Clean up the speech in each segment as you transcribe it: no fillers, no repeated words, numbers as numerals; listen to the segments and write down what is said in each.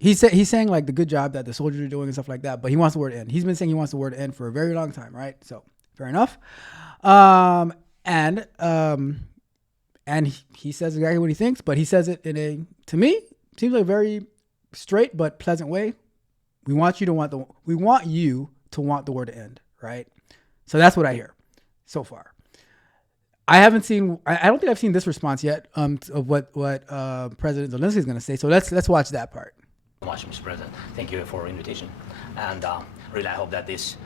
he's saying like the good job that the soldiers are doing and stuff like that, but he wants the word end. He's been saying he wants the word end for a very long time, right? So fair enough. And he says exactly what he thinks, but he says it in a, to me, seems like a very straight but pleasant way. We want you to want the word to end, right? So that's what I hear so far. I don't think I've seen this response yet of what President Zelensky is going to say. So let's watch that part. Much, Mr. President. Thank you for invitation. And really, I hope that this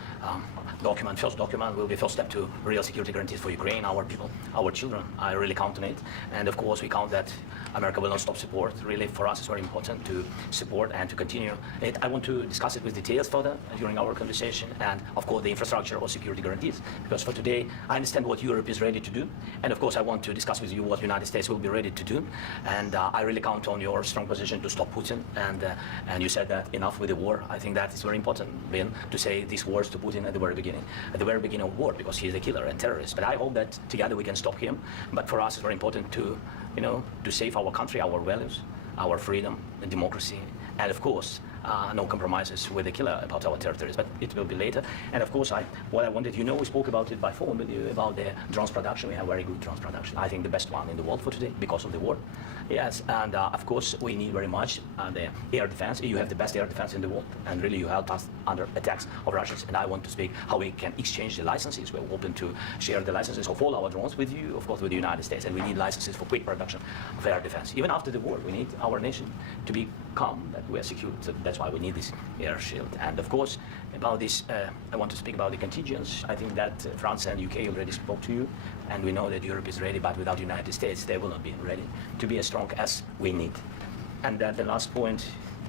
first document, will be first step to real security guarantees for Ukraine, our people, our children. I really count on it. And of course, we count that America will not stop support. Really, for us, it's very important to support and to continue it. I want to discuss it with details further during our conversation. And of course, the infrastructure or security guarantees. Because for today, I understand what Europe is ready to do. And of course, I want to discuss with you what the United States will be ready to do. And I really count on your strong position to stop Putin. And you said that enough with the war. I think that is very important, Ben, to say these words to Putin at the very beginning of war, because he is a killer and terrorist. But I hope that together we can stop him. But for us, it's very important to, to save our country, our values, our freedom, and democracy, and of course, no compromises with the killer about our territories, but it will be later. And of course, what I wanted, we spoke about it by phone with you about the drones production. We have very good drones production. I think the best one in the world for today because of the war. Yes, and of course, we need very much the air defense. You have the best air defense in the world, and really you help us under attacks of Russians. And I want to speak how we can exchange the licenses. We're open to share the licenses of all our drones with you, of course, with the United States. And we need licenses for quick production of air defense. Even after the war, we need our nation to be calm, that we are secure. So that's why we need this air shield. And of course, about this, I want to speak about the contingents. I think that France and UK already spoke to you, and we know that Europe is ready, but without the United States, they will not be ready to be as strong as we need. And the last point,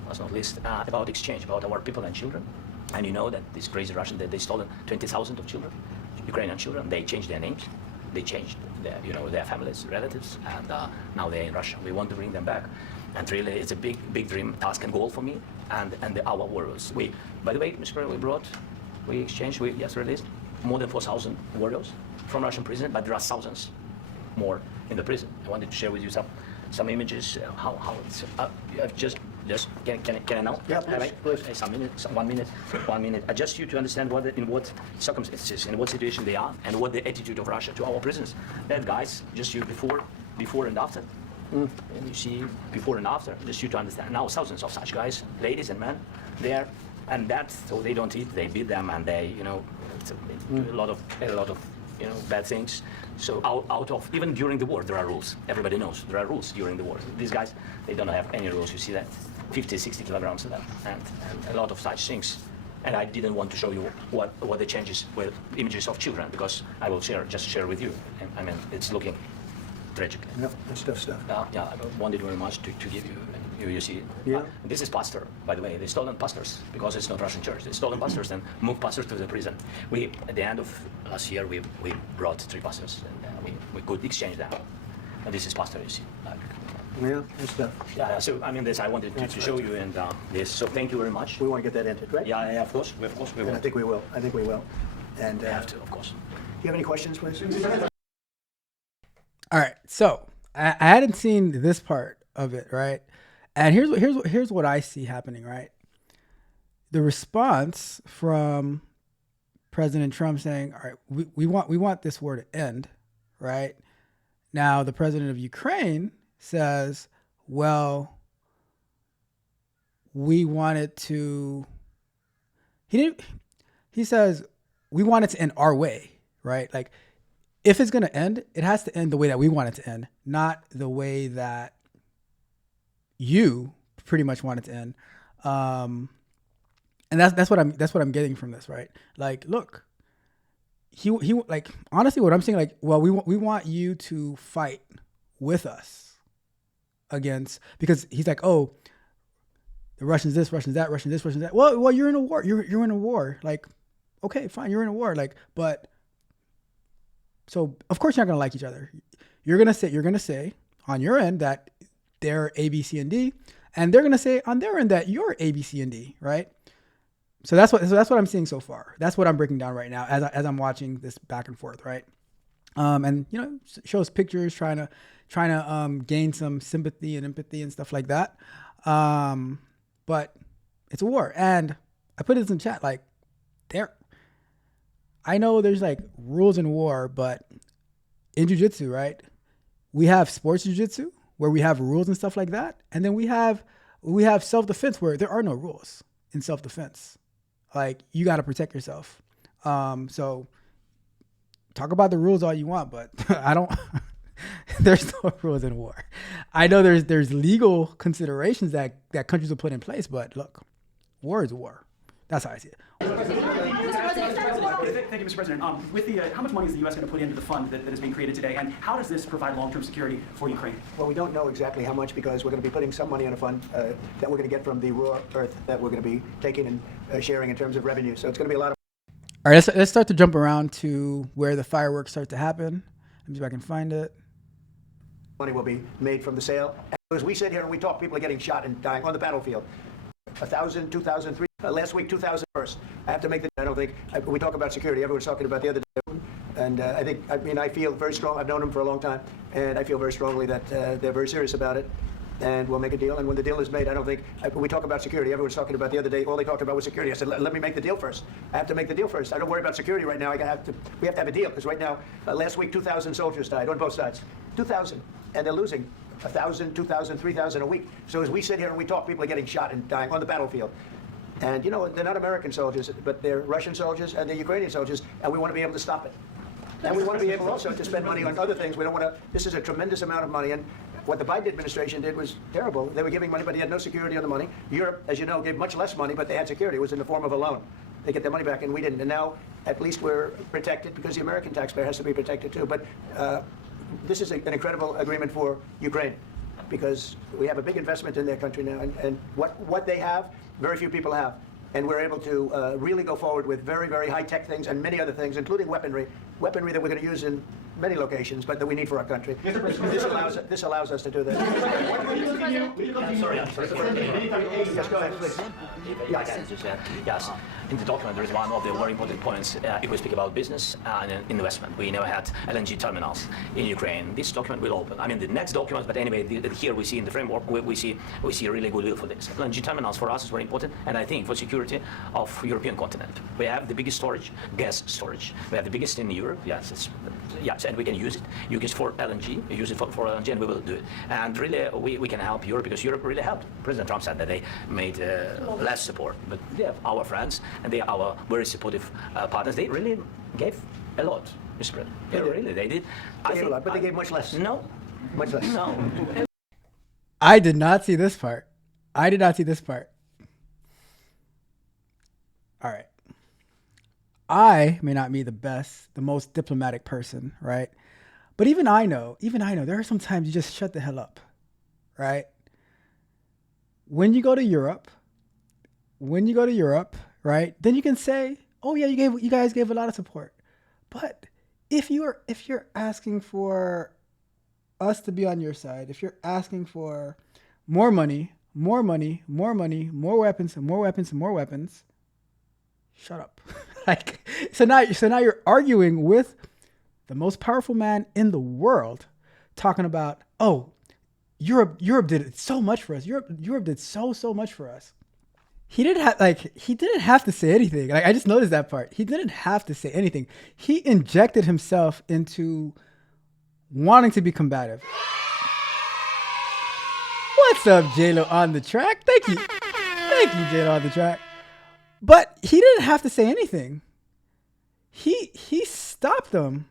last not least, about exchange, about our people and children. And you know that these crazy Russians, that they stolen 20,000 of children, Ukrainian children. They changed their names, they changed their, their families, relatives, and now they're in Russia. We want to bring them back. And really, it's a big dream, task, and goal for me and our warriors. By the way, Mr. President, we exchanged, just released more than 4,000 warriors from Russian prison, but there are thousands more in the prison. I wanted to share with you some images, how it's can I now? Yeah, please. Some minutes, 1 minute, 1 minute. Just you to understand in what circumstances, in what situation they are, and what the attitude of Russia to our prisoners. That guys, just you before and after. And you see before and after, just you to understand. Now thousands of such guys, ladies and men, there, and that, so they don't eat, they beat them, and they, do a lot of bad things. So out of, even during the war, there are rules. Everybody knows there are rules during the war. These guys, they don't have any rules. You see that, 50, 60 kilograms of them, and a lot of such things. And I didn't want to show you what the changes with images of children, because I will just share with you. And, I mean, it's looking tragically. Yep, that's tough stuff. Yeah, I wanted very much to give you. You see, yeah. This is pastor, by the way. They stolen pastors because it's not Russian church. They stolen pastors and moved pastors to the prison. At the end of last year, we brought 3 pastors, and we could exchange them. And this is pastor, you see. Yeah, that's stuff. Yeah. So I mean, this I wanted to show you, and this. So thank you very much. We want to get that entered, right? Yeah, of course we will. And I think we will. And we have to, of course. Do you have any questions, please? All right, so I hadn't seen this part of it, right? And here's what I see happening, right? The response from President Trump saying, "All right, we want this war to end," right? Now the president of Ukraine says, "Well, we want it to." He says, "We want it to end our way," right? Like, if it's going to end, it has to end the way that we want it to end, not the way that you pretty much want it to end. And that's what I'm getting from this, right? Like, look, he like, honestly, what I'm saying, like, well, we want you to fight with us against, because he's like, oh, the Russians this, Russians that, Russians this, Russians that. Well, you're in a war. You're in a war. Like, okay, fine, you're in a war. Like, but so of course you're not gonna like each other. You're gonna say on your end that they're A, B, C, and D, and they're gonna say on their end that you're A, B, C, and D, right? So that's what I'm seeing so far. That's what I'm breaking down right now as I'm watching this back and forth, right? And shows pictures, trying to gain some sympathy and empathy and stuff like that. but it's a war. And I put this in chat, like, I know there's like rules in war, but in jiu-jitsu, right, we have sports jiu-jitsu where we have rules and stuff like that. And then we have self-defense where there are no rules in self-defense. Like, you got to protect yourself. So talk about the rules all you want, but there's no rules in war. I know there's legal considerations that countries will put in place, but look, war is war. That's how I see it. Thank you, Mr. President. How much money is the U.S. going to put into the fund that is being created today, and how does this provide long-term security for Ukraine? Well, we don't know exactly how much because we're going to be putting some money in a fund that we're going to get from the raw earth that we're going to be taking and sharing in terms of revenue. So it's going to be a lot of. All right, let's start to jump around to where the fireworks start to happen. Let me see if I can find it. Money will be made from the sale. As we sit here and we talk, people are getting shot and dying on the battlefield. 1,000, 2,000, 3,000. Last week, 2,000 first. I have to make the. I don't think we talk about security. Everyone's talking about the other day, and I feel very strong. I've known them for a long time, and I feel very strongly that they're very serious about it, and we'll make a deal. And when the deal is made, I don't think we talk about security. Everyone's talking about the other day. All they talked about was security. I said, let me make the deal first. I have to make the deal first. I don't worry about security right now. We have to have a deal because right now, last week, 2,000 soldiers died on both sides. 2,000, and they're losing 1,000, 2,000, 3,000 a week. So as we sit here and we talk, people are getting shot and dying on the battlefield. And, you know, they're not American soldiers, but they're Russian soldiers and they're Ukrainian soldiers, and we want to be able to stop it. And we want to be able also to spend money on other things. We don't want to, this is a tremendous amount of money, and what the Biden administration did was terrible. They were giving money, but they had no security on the money. Europe, as you know, gave much less money, but they had security. It was in the form of a loan. They get their money back, and we didn't. And now, at least we're protected, because the American taxpayer has to be protected too. But this is an incredible agreement for Ukraine, because we have a big investment in their country now, and what they have, very few people have. And we're able to really go forward with very, very high-tech things and many other things, including weaponry that we're going to use in many locations, but that we need for our country. This allows us to do that. I'm sorry. Yes, go ahead, please. Yes. In the document, there is one of the very important points if we speak about business and investment. We never had LNG terminals in Ukraine. This document will open. I mean, the next document, but anyway, here we see in the framework, we see a really good deal for this. LNG terminals for us is very important, and I think for security of European continent. We have the biggest storage, gas storage. We have the biggest in Europe. Yes, and we can use it. You use it for LNG, use it for LNG, and we will do it. And really, we can help Europe, because Europe really helped. President Trump said that they made less support, but they are our friends, and they are our very supportive partners. They really gave a lot, Mr. President. They did. They gave a lot, but they gave much less. No. Much less. No. I did not see this part. All right. I may not be the most diplomatic person, right? But even I know, there are some times you just shut the hell up, right? When you go to Europe, right, then you can say, oh yeah, you guys gave a lot of support. But if you're asking for us to be on your side, if you're asking for more money, more weapons, shut up. Like, so now you're arguing with the most powerful man in the world, talking about, oh, Europe did so much for us. Europe did so much for us. He didn't have to say anything. Like, I just noticed that part. He didn't have to say anything. He injected himself into wanting to be combative. What's up, J-Lo on the track? Thank you, J-Lo on the track. But he didn't have to say anything. He stopped them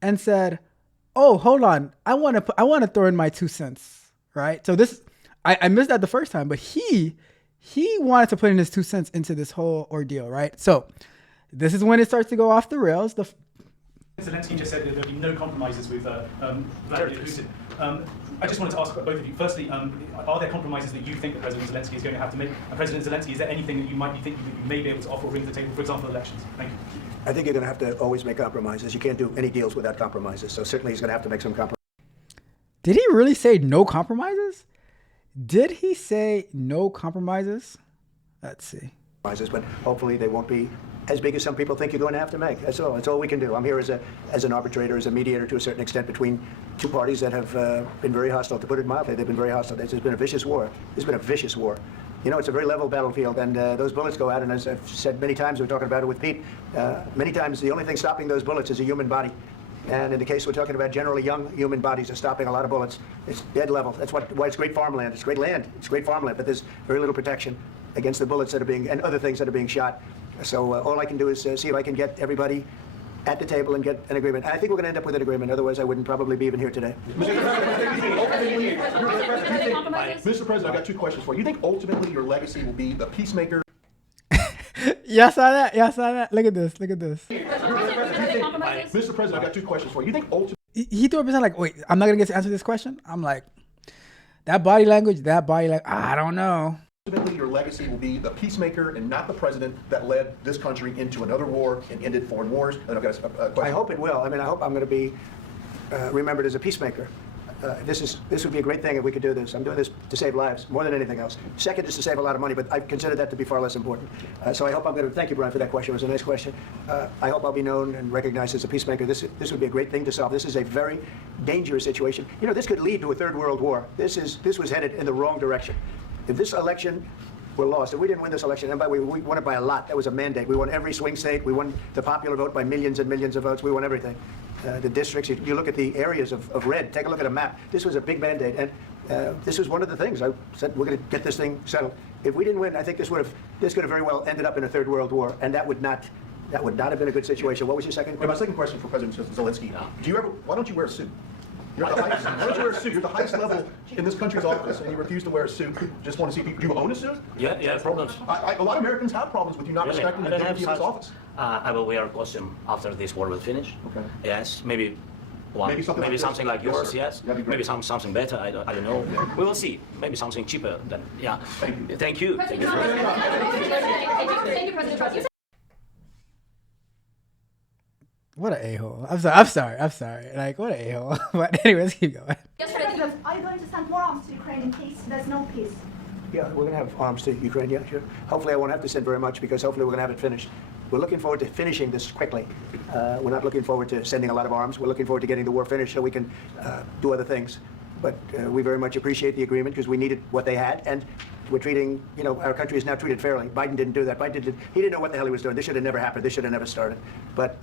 and said, "Oh, hold on. I want to throw in my 2 cents." Right? So this, I missed that the first time, but he wanted to put in his 2 cents into this whole ordeal, right? So this is when it starts to go off the rails. Zelensky just said that there'll be no compromises with Vladimir Putin. I just wanted to ask both of you. Firstly, are there compromises that you think that President Zelensky is going to have to make? And President Zelensky, is there anything that you might be thinking that you may be able to offer or bring to the table, for example, elections? Thank you. I think you're going to have to always make compromises. You can't do any deals without compromises. So certainly he's going to have to make some compromises. Did he really say no compromises? Did he say no compromises? Let's see. But hopefully they won't be as big as some people think you're going to have to make. That's all. That's all we can do. I'm here as an arbitrator, as a mediator to a certain extent between two parties that have been very hostile. To put it mildly, they've been very hostile. There's been a vicious war. There's been a vicious war You know, it's a very level battlefield, and those bullets go out, and as I've said many times, we're talking about it with Pete, many times the only thing stopping those bullets is a human body. And in the case we're talking about, generally young human bodies are stopping a lot of bullets. It's dead level. That's why it's great farmland. It's great land. It's great farmland, but there's very little protection against the bullets that are being, and other things that are being shot. So all I can do is see if I can get everybody at the table and get an agreement. And I think we're going to end up with an agreement. Otherwise, I wouldn't probably be even here today. Mr. President, I've got two questions for you. You think ultimately your legacy will be the peacemaker? Yeah, I saw that. Yeah, I saw that. Look at this. Look at this. Mr. President, I've got two questions for you. You think ultimately... He threw up his hand like, wait, I'm not going to get to answer this question? I'm like, that body language, I don't know. Ultimately, your legacy will be the peacemaker and not the president that led this country into another war and ended foreign wars. And I've got a question. I hope it will. I mean, I hope I'm going to be remembered as a peacemaker. This would be a great thing if we could do this. I'm doing this to save lives more than anything else. Second is to save a lot of money, but I consider that to be far less important. So I hope I'm going to thank you, Brian, for that question. It was a nice question. I hope I'll be known and recognized as a peacemaker. This would be a great thing to solve. This is a very dangerous situation. You know, this could lead to a third world war. This was headed in the wrong direction. If this election were lost, if we didn't win this election, and by the way, we won it by a lot. That was a mandate. We won every swing state. We won the popular vote by millions and millions of votes. We won everything. The districts, you look at the areas of red, take a look at a map. This was a big mandate, and this was one of the things. I said, we're going to get this thing settled. If we didn't win, I think this could have very well ended up in a third world war, and that would not have been a good situation. What was your second question? My second question for President Zelensky. Why don't you wear a suit? You're at the highest, why don't you wear a suit? You're at the highest level in this country's office, and you refuse to wear a suit. Just want to see, do you own a suit? Yeah, problems. A lot of Americans have problems with you not respecting the dignity of this office. I will wear a costume after this war will finish. Okay. Maybe something like yours, yes. Maybe something better, I don't know. Yeah. We will see. Maybe something cheaper than, yeah. Thank you. Thank you, President Trump. What an a-hole. I'm sorry. Like, what an a-hole. But anyway, let's keep going. Are you going to send more arms to Ukraine in case there's no peace? Yeah, we're going to have arms to Ukraine, yeah, sure. Hopefully I won't have to send very much, because hopefully we're going to have it finished. We're looking forward to finishing this quickly. We're not looking forward to sending a lot of arms. We're looking forward to getting the war finished so we can do other things. But we very much appreciate the agreement, because we needed what they had, and we're treating, you know, our country is now treated fairly. Biden didn't do that. He didn't know what the hell he was doing. This should have never happened. This should have never started. But,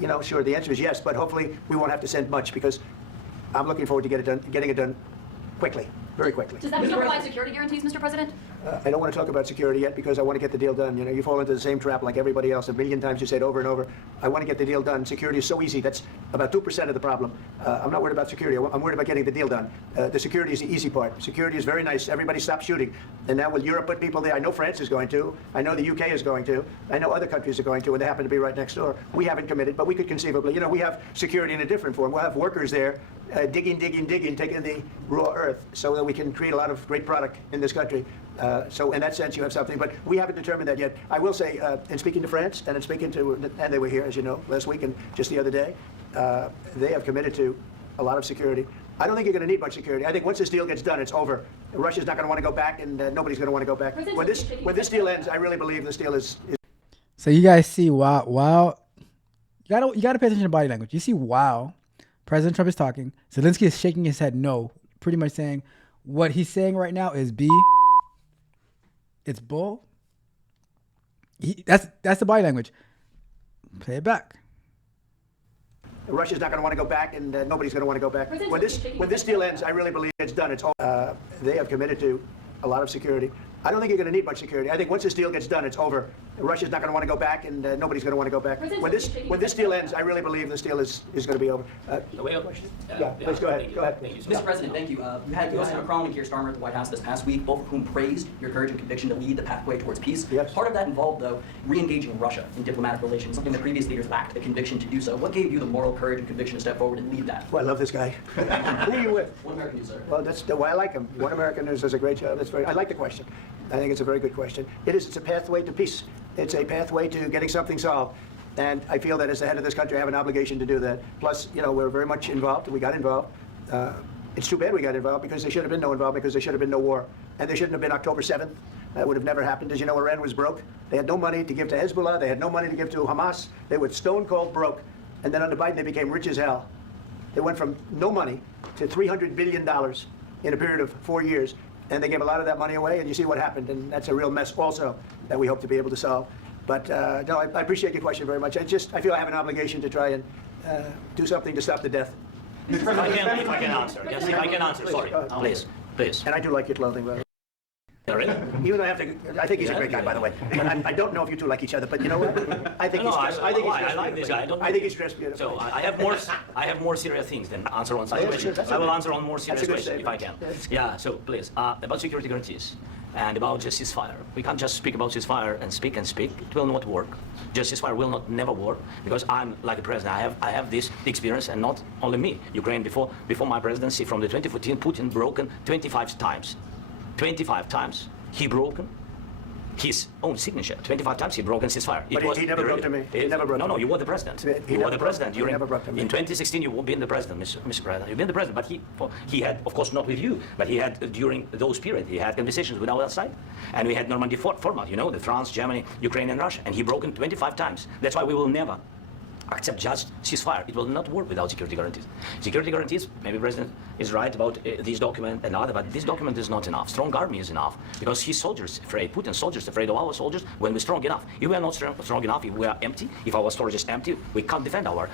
you know, sure, the answer is yes, but hopefully we won't have to send much, because I'm looking forward to getting it done quickly, very quickly. Does that mean provide security guarantees, Mr. President? I don't want to talk about security yet, because I want to get the deal done. You know, you fall into the same trap like everybody else. A million times you say it over and over. I want to get the deal done. Security is so easy. That's about 2% of the problem. I'm not worried about security. I'm worried about getting the deal done. The security is the easy part. Security is very nice. Everybody stopped shooting. And now will Europe put people there? I know France is going to. I know the UK is going to. I know other countries are going to, and they happen to be right next door. We haven't committed, but we could conceivably. You know, we have security in a different form. We'll have workers there digging, taking the raw earth, so that we can create a lot of great product in this country. So in that sense, you have something, but we haven't determined that yet. I will say, in speaking to France, and in speaking to, and they were here, as you know, last week and just the other day, they have committed to a lot of security. I don't think you're going to need much security. I think once this deal gets done, it's over. Russia's not going to want to go back, and nobody's going to want to go back. When this deal ends, I really believe this deal is. So you guys see, wow, you gotta pay attention to body language. You see, wow, President Trump is talking. Zelensky is shaking his head no, pretty much saying what he's saying right now is B. It's bull. That's the body language. Play it back. Russia's not going to want to go back, and nobody's going to want to go back. When this deal ends, I really believe it's done. It's all. They have committed to a lot of security. I don't think you're going to need much security. I think once this deal gets done, it's over. Russia's not going to want to go back, and nobody's going to want to go back. When this deal ends, I really believe this deal is going to be over. Please go ahead. Mr. President, thank you. You had U.S. Macron and Keir Starmer at the White House this past week, both of whom praised your courage and conviction to lead the pathway towards peace. Yes. Part of that involved, though, re-engaging Russia in diplomatic relations, something the previous leaders lacked the conviction to do so. What gave you the moral courage and conviction to step forward and lead that? Well, I love this guy. Who are you with? One American News, sir. Well, that's why I like him. One American News does a great job. I like the question. I think it's a very good question. It's a pathway to peace. It's a pathway to getting something solved. And I feel that as the head of this country, I have an obligation to do that. Plus, you know, we're very much involved. We got involved. It's too bad we got involved, because there should have been no involvement, because there should have been no war. And there shouldn't have been October 7th. That would have never happened. As you know, Iran was broke. They had no money to give to Hezbollah. They had no money to give to Hamas. They were stone cold broke. And then under Biden, they became rich as hell. They went from no money to $300 billion in a period of 4 years. and they gave a lot of that money away, and you see what happened, and that's a real mess also that we hope to be able to solve. But no, I appreciate your question very much. I feel I have an obligation to try and do something to stop the death. If I can answer, yes, if I can answer, sorry, please. And I do like your clothing, by the way. Really? Even though I think he's a great guy, by the way. I don't know if you two like each other, but you know what? I think he's dressed. I like this guy. I think he's dressed beautifully. So I have more serious things than answer on side questions. I will answer on more serious questions if I can. Yeah. So please, about security guarantees and about just ceasefire. We can't just speak about ceasefire and speak and speak. It will not work. Just ceasefire will not never work because I'm like a president. I have this experience, and not only me. Ukraine before my presidency from the 2014, Putin broken 25 times. 25 times he broken his own signature. 25 times he broken ceasefire. But he never broke to me. He never broke to me. No, you were the president. You were the president. He never broke to me. In 2016, you've been the president, Mr. President. You've been the president, but he had, of course, not with you, but he had during those periods, he had conversations with our side, and we had Normandy format. You know, the France, Germany, Ukraine, and Russia, and he broken 25 times. That's why we will never accept just ceasefire. It will not work without security guarantees. Security guarantees, maybe President is right about this document and other, but this document is not enough. Strong army is enough because his soldiers afraid, Putin's soldiers afraid of our soldiers when we're strong enough. If we are not strong enough, if we are empty, if our storage is empty, we can't defend our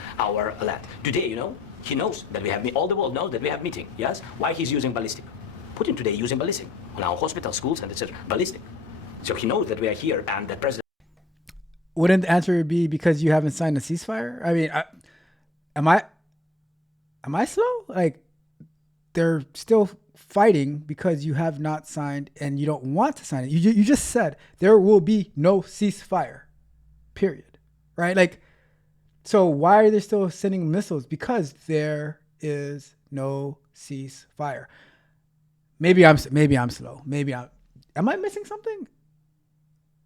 land. Today, you know, he knows that we have, all the world knows that we have meeting, yes? Why he's using ballistic? Putin today using ballistic on our hospitals, schools, and etc. Ballistic. So he knows that we are here and that President. Wouldn't the answer be because you haven't signed a ceasefire? I mean, am I slow? Like, they're still fighting because you have not signed and you don't want to sign it. You just said there will be no ceasefire, period. Right? Like, so why are they still sending missiles? Because there is no ceasefire. Maybe I'm slow. Am I missing something?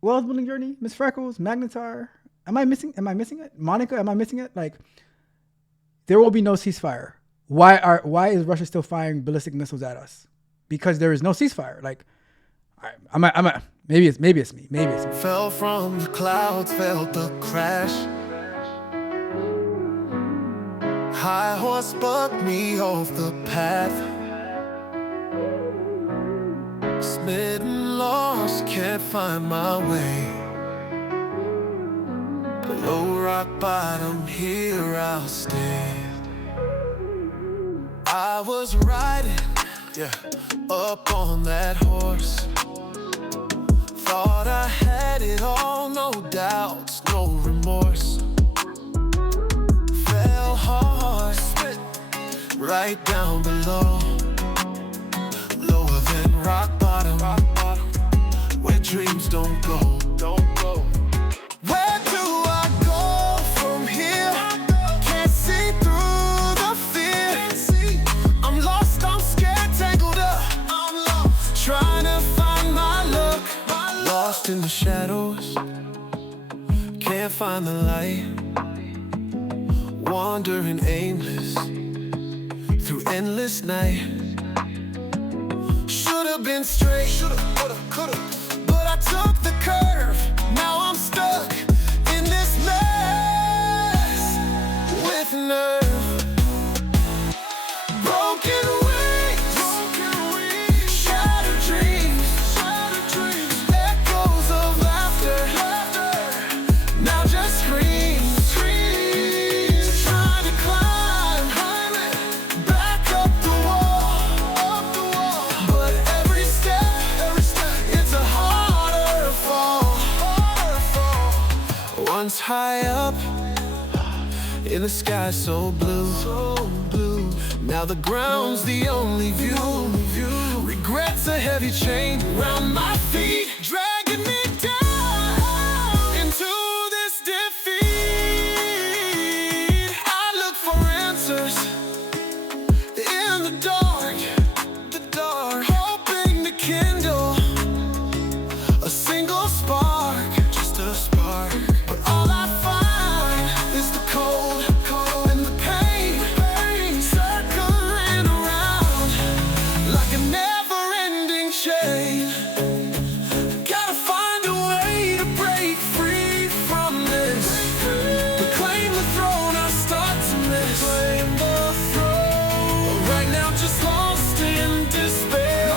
World's Building Journey, Miss Freckles, Magnetar. Am I missing it? Monica, am I missing it? Like, there will be no ceasefire. Why is Russia still firing ballistic missiles at us? Because there is no ceasefire. Like, maybe it's me. Fell from the clouds, felt the crash. High horse bucked me off the path. Smitten, lost, can't find my way. Below rock bottom, here I'll stay. I was riding, up on that horse. Thought I had it all, no doubts, no remorse. Fell hard, right down below. Lower than rock bottom, where dreams don't go. Where do I go from here? Can't see through the fear. I'm lost, I'm scared, tangled up. Trying to find my luck. Lost in the shadows, can't find the light. Wandering aimless through endless night. Should've been straight, but I took the curve. Now I'm stuck in this mess with nerve. Broken wings, shattered dreams, echoes of laughter. Now just screams, trying to climb back up the wall. But every step, it's a harder fall. Once high up in the sky so blue, now the ground's the only view. Regrets a heavy chain around my feet, dragging me down into this defeat. I look for answers in the dark, hoping to kindle a single spark, just a spark. But all I find is the cold and the pain, circling around like a never-ending chain. Gotta find a way to break free from this. Reclaim the throne, I start to miss. Reclaim the throne. Right now just lost in despair.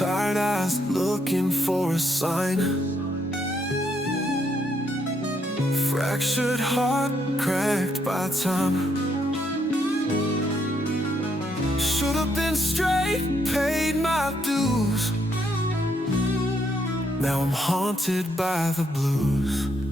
Tired eyes looking for a sign. Fractured heart cracked by time. Should have been straight, paid my dues. Now I'm haunted by the blues.